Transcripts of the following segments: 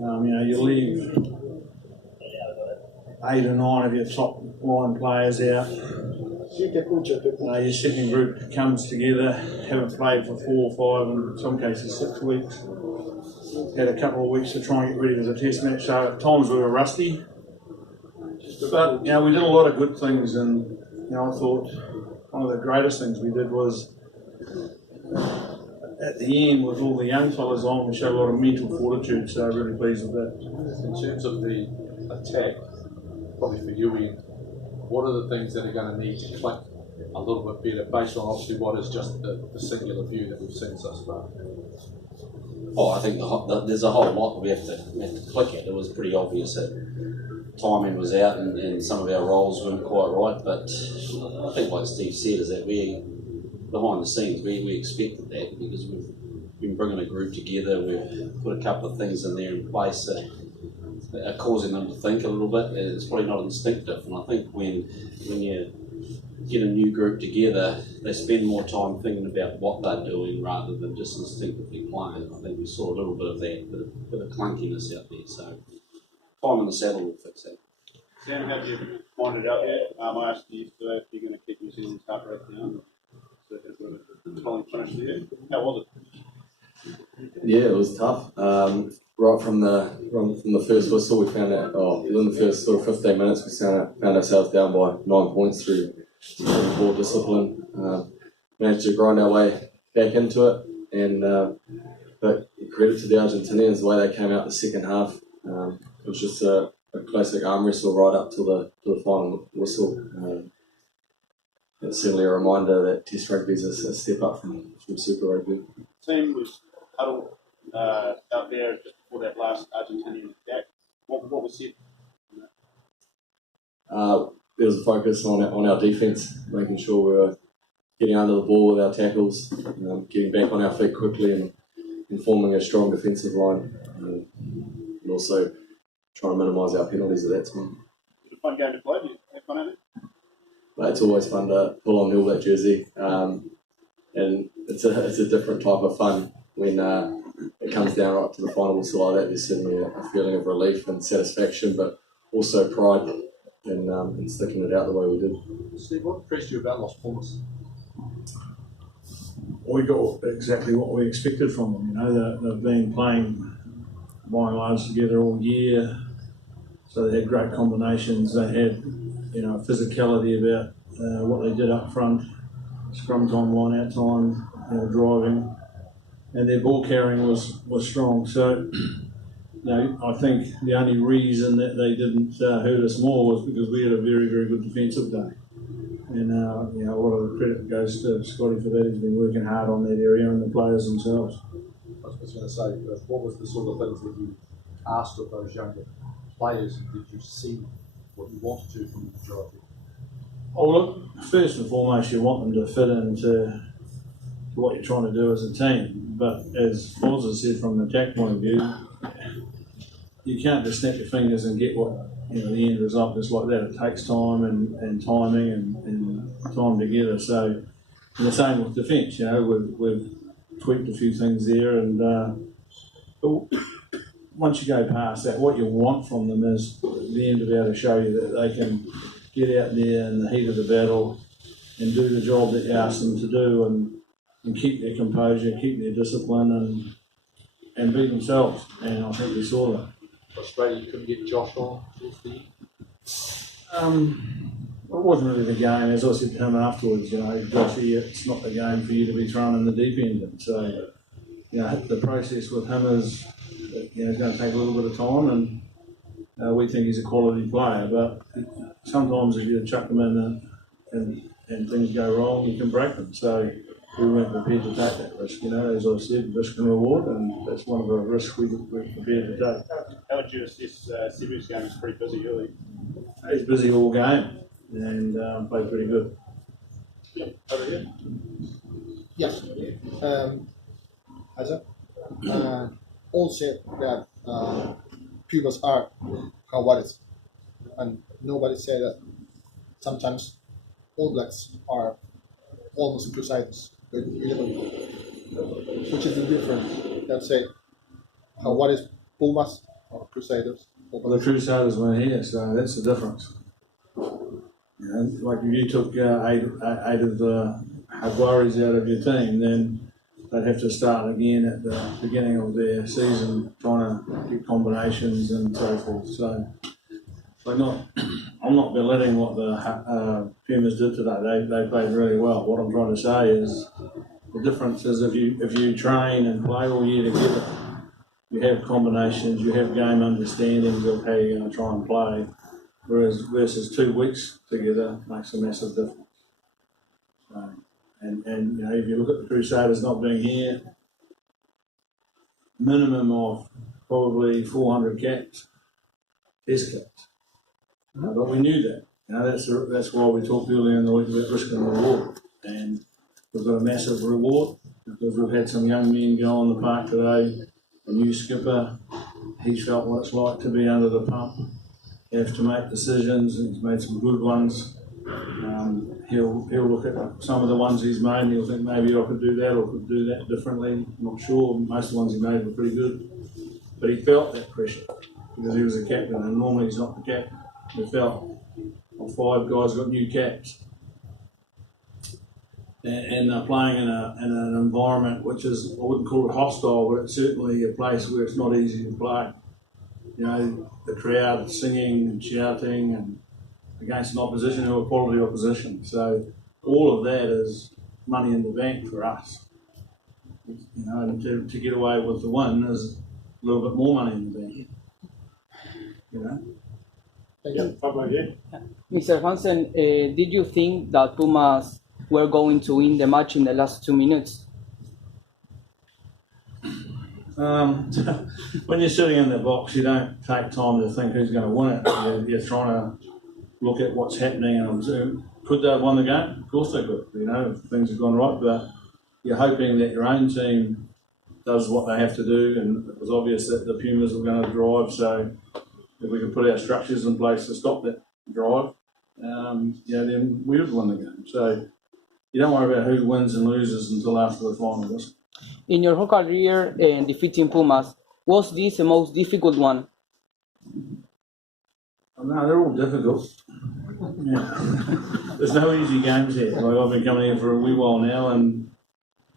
You leave 8 or 9 of your top line players out. Your second group comes together, haven't played for 4 or 5, and in some cases 6 weeks. Had a couple of weeks to try and get ready for the test match, so at times we were rusty. But, we did a lot of good things, and, I thought one of the greatest things we did was at the end, with all the young fellas on, we showed a lot of mental fortitude, so really pleased with that. In terms of the attack, probably for you, Ian, what are the things that are going to need to click a little bit better based on obviously what is just the singular view that we've seen so far? I think there's a whole lot that we have to click at. It was pretty obvious that timing was out and some of our roles weren't quite right, but I think like Steve said is that behind the scenes we expected that because we've been bringing a group together, we've put a couple of things in there in place that are causing them to think a little bit. It's probably not instinctive, and I think when you get a new group together, they spend more time thinking about what they're doing rather than just instinctively playing. I think we saw a little bit of that, bit of clunkiness out there, so time in the saddle will fix that. Sam, have you pointed out yet? I asked you yesterday if you're going to keep New Zealand's heart rate down. So a solid finish there. How was it? Yeah, it was tough. Right from the first whistle, we found out. Within the first sort of 15 minutes, we found ourselves down by 9 points through poor discipline. Managed to grind our way back into it, and but credit to the Argentinians the way they came out the second half. It was just a classic arm wrestle right up to the final whistle. It's certainly a reminder that Test Rugby is a step up from Super Rugby. The team was huddled out there just before that last Argentinian attack. What was said? There was a focus on our defence, making sure we were getting under the ball with our tackles, getting back on our feet quickly and forming a strong defensive line. And also trying to minimise our penalties at that time. It was a fun game to play. Did you have fun at it? But it's always fun to pull on the All Black jersey, and it's a different type of fun when it comes down right to the final whistle like that. There's certainly a feeling of relief and satisfaction, but also pride in sticking it out the way we did. Steve, what impressed you about Los Pumas? We got exactly what we expected from them. They've been playing by and large together all year, so they had great combinations. They had physicality about what they did up front, scrum time, line out time, driving, and their ball carrying was strong. So, I think the only reason that they didn't hurt us more was because we had a very, very good defensive day. And a lot of the credit goes to Scotty for that. He's been working hard on that area and the players themselves. I was just going to say, what was the sort of things that you asked of those younger players, and did you see what you wanted to from the majority? Oh, look, first and foremost, you want them to fit into what you're trying to do as a team. But as Foz has said, from the attack point of view, you can't just snap your fingers and get what the end result is like that. It takes time and timing and time together. So, and the same with defence. We've tweaked a few things there, and but once you go past that, what you want from them is them to be able to show you that they can get out there in the heat of the battle and do the job that you ask them to do, and keep their composure, keep their discipline, and be themselves. And I think we saw that. Australia couldn't get Josh on towards the end? It wasn't really the game. As I said to him afterwards, Joshy, it's not the game for you to be thrown in the deep end. And so, the process with him is, it's going to take a little bit of time, and we think he's a quality player. But sometimes if you chuck them in and things go wrong, you can break them. So we weren't prepared to take that risk. As I said, risk and reward, and that's one of the risks we're prepared to take. How would you assess Sibu's game? It's pretty busy early. He's busy all game and played pretty good. Yeah, over here. Yes. Isaac. All said that Pumas are Hawaii, and nobody said that sometimes All Blacks are almost Crusaders, which is the difference. Let's say Hawaii Pumas or Crusaders. Well, the Crusaders weren't here, so that's the difference. You know, like if you took eight of the Haguaris out of your team, then they'd have to start again at the beginning of their season trying to get combinations and so forth. So, I'm not belittling what the Pumas did today. They played really well. What I'm trying to say is the difference is if you train and play all year together, you have combinations, you have game understandings of how you're going to try and play. Whereas versus 2 weeks together makes a massive difference. So, and you know, if you look at the Crusaders not being here, minimum of probably 400 caps, test caps. But we knew that. You know, that's why we talked earlier in the week about risk and reward. And we've got a massive reward because we've had some young men go on the park today. A new skipper, he's felt what it's like to be under the pump. Have to make decisions, and he's made some good ones. He'll look at some of the ones he's made and he'll think maybe I could do that or could do that differently. I'm not sure. Most of the ones he made were pretty good. But he felt that pressure because he was a captain and normally he's not the captain. He felt, well, 5 guys got new caps. And they're playing in an environment which is, I wouldn't call it hostile, but it's certainly a place where it's not easy to play. You know, the crowd singing and shouting and against an opposition who are quality opposition. So all of that is money in the bank for us. You know, and to get away with the win is a little bit more money in the bank. You know? Mr. Hansen, did you think that Pumas were going to win the match in the last 2 minutes? When you're sitting in the box, you don't take time to think who's going to win it. You're trying to look at what's happening and observe. Could they have won the game? Of course they could, you know, if things have gone right. But you're hoping that your own team does what they have to do. And it was obvious that the Pumas were going to drive. So if we could put our structures in place to stop that drive, then we would win the game. So you don't worry about who wins and loses until after the final whistle. In your whole career in defeating Pumas, was this the most difficult one? No, they're all difficult. Yeah. There's no easy games here. Like I've been coming here for a wee while now, and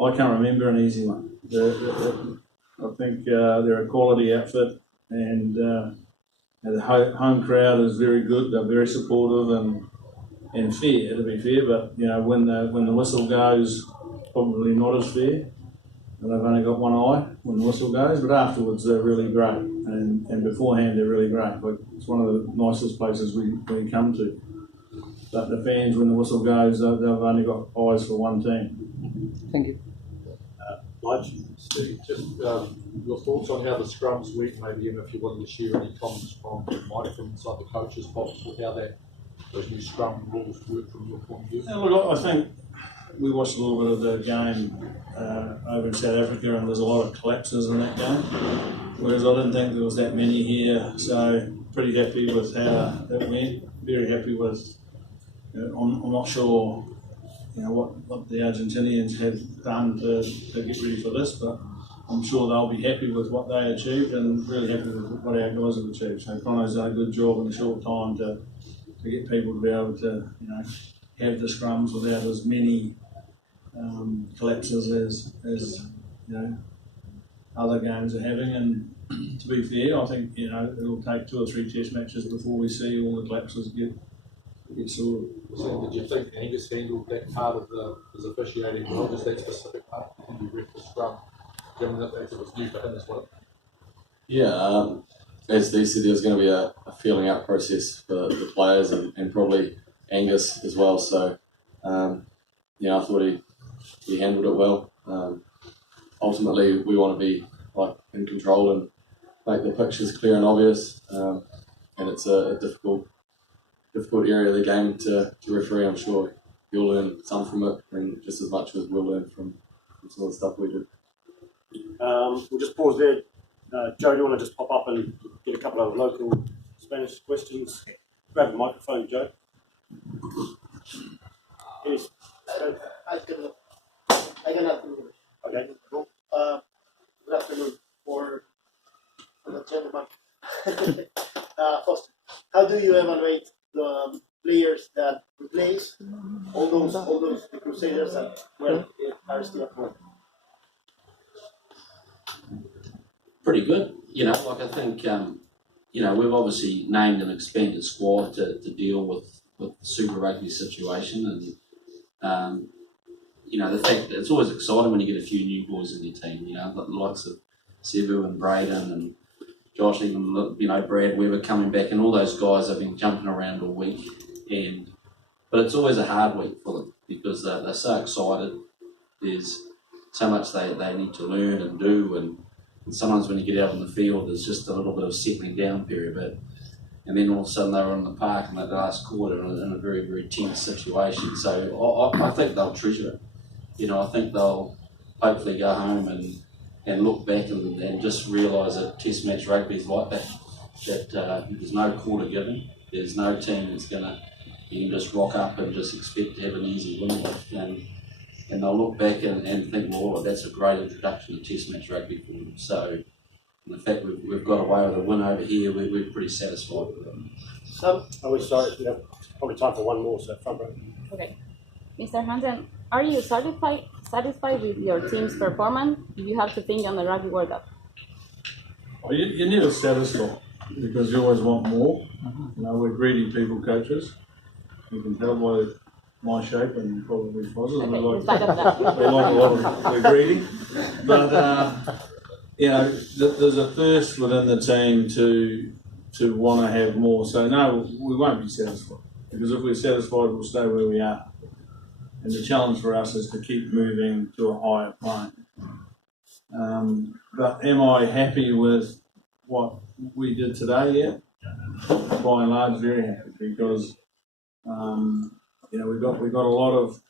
I can't remember an easy one. I think they're a quality outfit, and the home crowd is very good. They're very supportive and fair, to be fair. But you know, when the whistle goes, probably not as fair. And they've only got one eye when the whistle goes, but afterwards they're really great, and beforehand they're really great. Like, it's one of the nicest places we come to. But the fans, when the whistle goes, they've only got eyes for one team. Thank you. Steve, just your thoughts on how the scrums went, maybe, and if you wanted to share any comments from Mike from inside the coach's box with how those new scrum rules work from your point of view. Yeah, look, I think we watched a little bit of the game over in South Africa, and there's a lot of collapses in that game, whereas I didn't think there was that many here. So pretty happy with how it went. Very happy with. I'm not sure, what the Argentinians have done to get ready for this, but I'm sure they'll be happy with what they achieved and really happy with what our guys have achieved. So Connor's done a good job in a short time to get people to be able to, have the scrums without as many collapses as other games are having. And to be fair, I think it'll take 2 or 3 test matches before we see all the collapses get sorted. So did you think Angus handled that part of his officiating well, just that specific part? Can you ref the scrum, given that it was new for him as well? Yeah, as Steve said, there was going to be a feeling out process for the players and probably Angus as well. So, I thought he handled it well. Ultimately, we want to be in control and make the pictures clear and obvious. And it's a difficult area of the game to referee. I'm sure you'll learn some from it, and just as much as we'll learn from some of the stuff we do. We'll just pause there. Joe, do you want to just pop up and get a couple of local Spanish questions? Grab the microphone, Joe. Yes. I cannot do it. Okay, cool. Good afternoon for the gentleman. Foster, how do you evaluate the players that replace all those the Crusaders that are still at home? Pretty good. You know, like I think, you know, we've obviously named an expanded squad to deal with the Super Rugby situation, and you know, the fact that it's always exciting when you get a few new boys in your team. You know, the likes of Sebu and Braden and Josh, even, you know, Brad Weber coming back, and all those guys have been jumping around all week. But it's always a hard week for them because they're so excited. There's so much they need to learn and do, and sometimes when you get out on the field, there's just a little bit of settling down period. And then all of a sudden they're on the park in that last quarter in a very, very tense situation. So I think they'll treasure it. You know, I think they'll hopefully go home and look back and just realise that Test match rugby is like that. That there's no quarter given. There's no team that's you can just rock up and just expect to have an easy win. And they'll look back and think, well, that's a great introduction to Test match rugby for them. So, the fact we've got away with a win over here, we're pretty satisfied with it. Are we sorry? We have probably time for one more, so front row. Okay. Mr. Hansen, are you satisfied with your team's performance? You have to think on the Rugby World Cup. Well, you're never satisfied because you always want more. You know, we're greedy people, coaches. You can tell by my shape and probably Foz's. Okay, we in spite of that. we're greedy. But, you know, there's a thirst within the team to want to have more. So, no, we won't be satisfied. Because if we're satisfied, we'll stay where we are. And the challenge for us is to keep moving to a higher plane. But am I happy with what we did today? Yeah. By and large, very happy because, you know, we got a lot of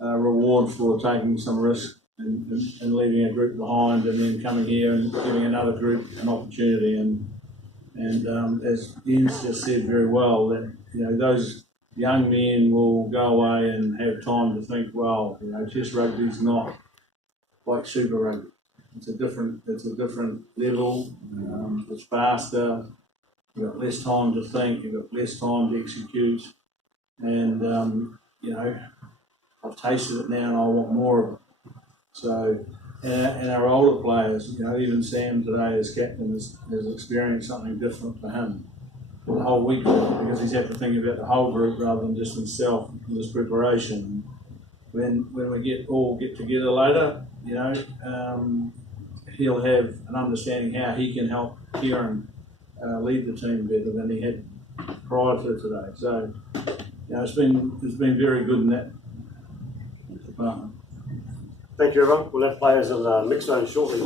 reward for taking some risk and leaving a group behind and then coming here and giving another group an opportunity. And as Jens just said very well, that, you know, those young men will go away and have time to think, well, you know, Test rugby's not like Super Rugby. It's a different level. It's faster. You've got less time to think. You've got less time to execute. And you know, I've tasted it now, and I want more of it. So, and our older players, you know, even Sam today as captain has experienced something different for him for the whole week because he's had to think about the whole group rather than just himself in this preparation. When we all get together later, you know, he'll have an understanding how he can help Kieran lead the team better than he had prior to today. So, you know, it's been very good in that department. Thank you, everyone. We'll have players in the mix zone shortly.